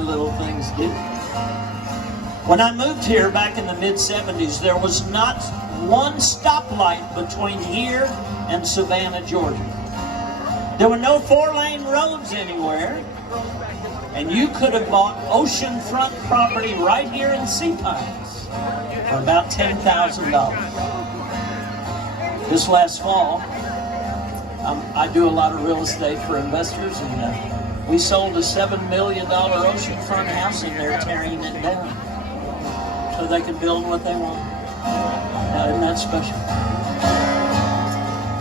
little things do. When I moved here back in the mid-70s, there was not one stoplight between here and Savannah, Georgia. There were no 4-lane roads anywhere, and you could have bought oceanfront property right here in Sea Pines for about $10,000. This last fall, I do a lot of real estate for investors, and we sold a $7 million oceanfront house in there, tearing it down so they can build what they want. Now, isn't that special?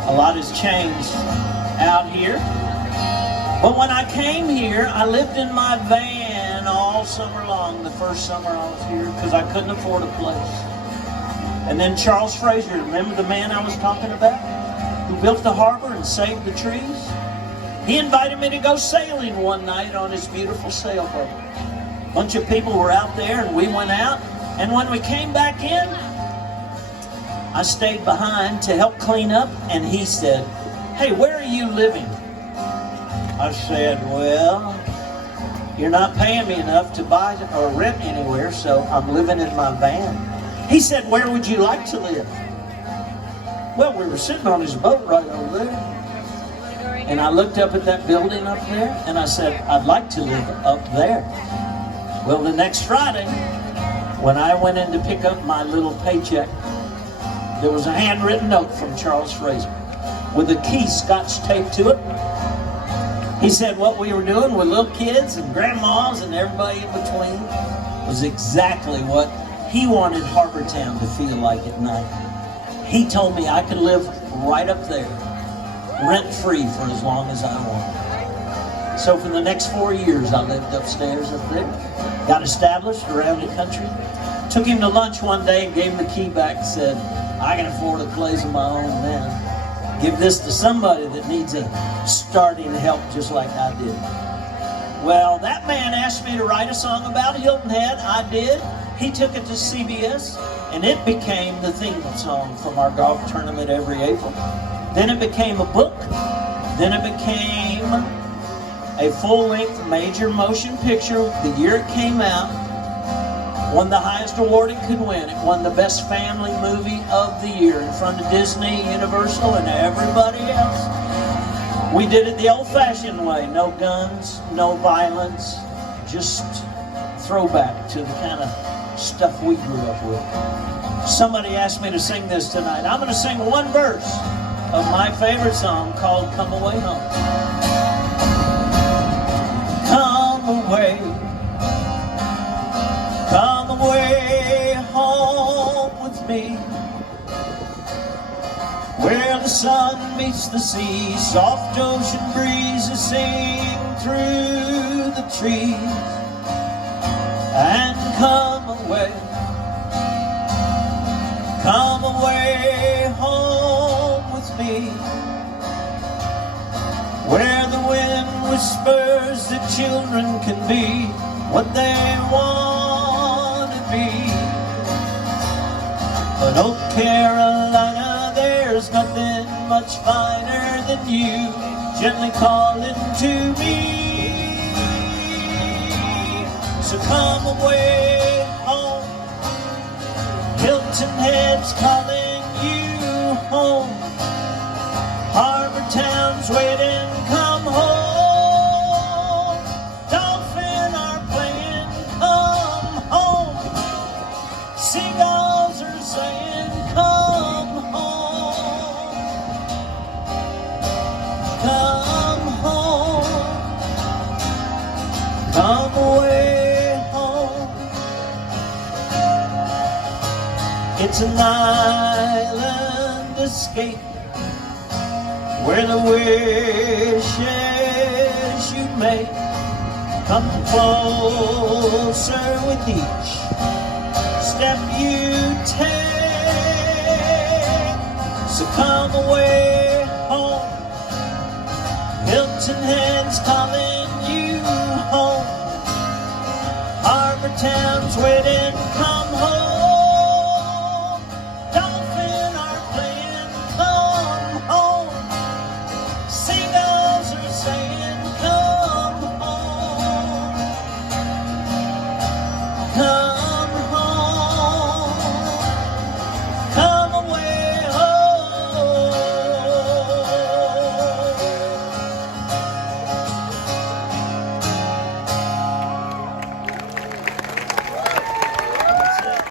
A lot has changed out here. But when I came here, I lived in my van all summer long, the first summer I was here, because I couldn't afford a place. And then Charles Fraser, remember the man I was talking about, who built the harbor and saved the trees? He invited me to go sailing one night on his beautiful sailboat. A bunch of people were out there, and we went out. And when we came back in, I stayed behind to help clean up, and he said, "Hey, where are you living?" I said, "Well, you're not paying me enough to buy or rent anywhere, so I'm living in my van." He said, "Where would you like to live?" Well, we were sitting on his boat right over there. And I looked up at that building up there, and I said, "I'd like to live up there." Well, the next Friday, when I went in to pick up my little paycheck, there was a handwritten note from Charles Fraser with a key scotch taped to it. He said what we were doing with little kids and grandmas and everybody in between was exactly what he wanted Harbortown to feel like at night. He told me I could live right up there, rent-free for as long as I wanted. So for the next 4 years, I lived upstairs up there, got established around the country, took him to lunch one day and gave him the key back and said, "I can afford a place of my own now. Give this to somebody that needs a starting help just like I did." Well, that man asked me to write a song about Hilton Head. I did. He took it to CBS, and it became the theme song from our golf tournament every April. Then it became a book. Then it became a full-length major motion picture. The year it came out, won the highest award it could win. It won the best family movie of the year in front of Disney, Universal, and everybody else. We did it the old-fashioned way. No guns, no violence, just throwback to the kind of stuff we grew up with. Somebody asked me to sing this tonight. I'm going to sing one verse of my favorite song called "Come Away Home." Come away, come away home with me, where the sun meets the sea, soft ocean breezes sing through the trees. And come away home with me, where the wind whispers that children can be what they want to be. But oh, Carolina, there's nothing much finer than you gently calling to me. So come away home, Hilton Head's calling you home. Harbor Town's waiting, come home. Dolphin are playing, come home. Seagulls are saying, come home. Come home, come away. It's an island escape where the wishes you make come closer with each step you take. So come away home, Hilton Head's calling you home. Harbor Town's waiting.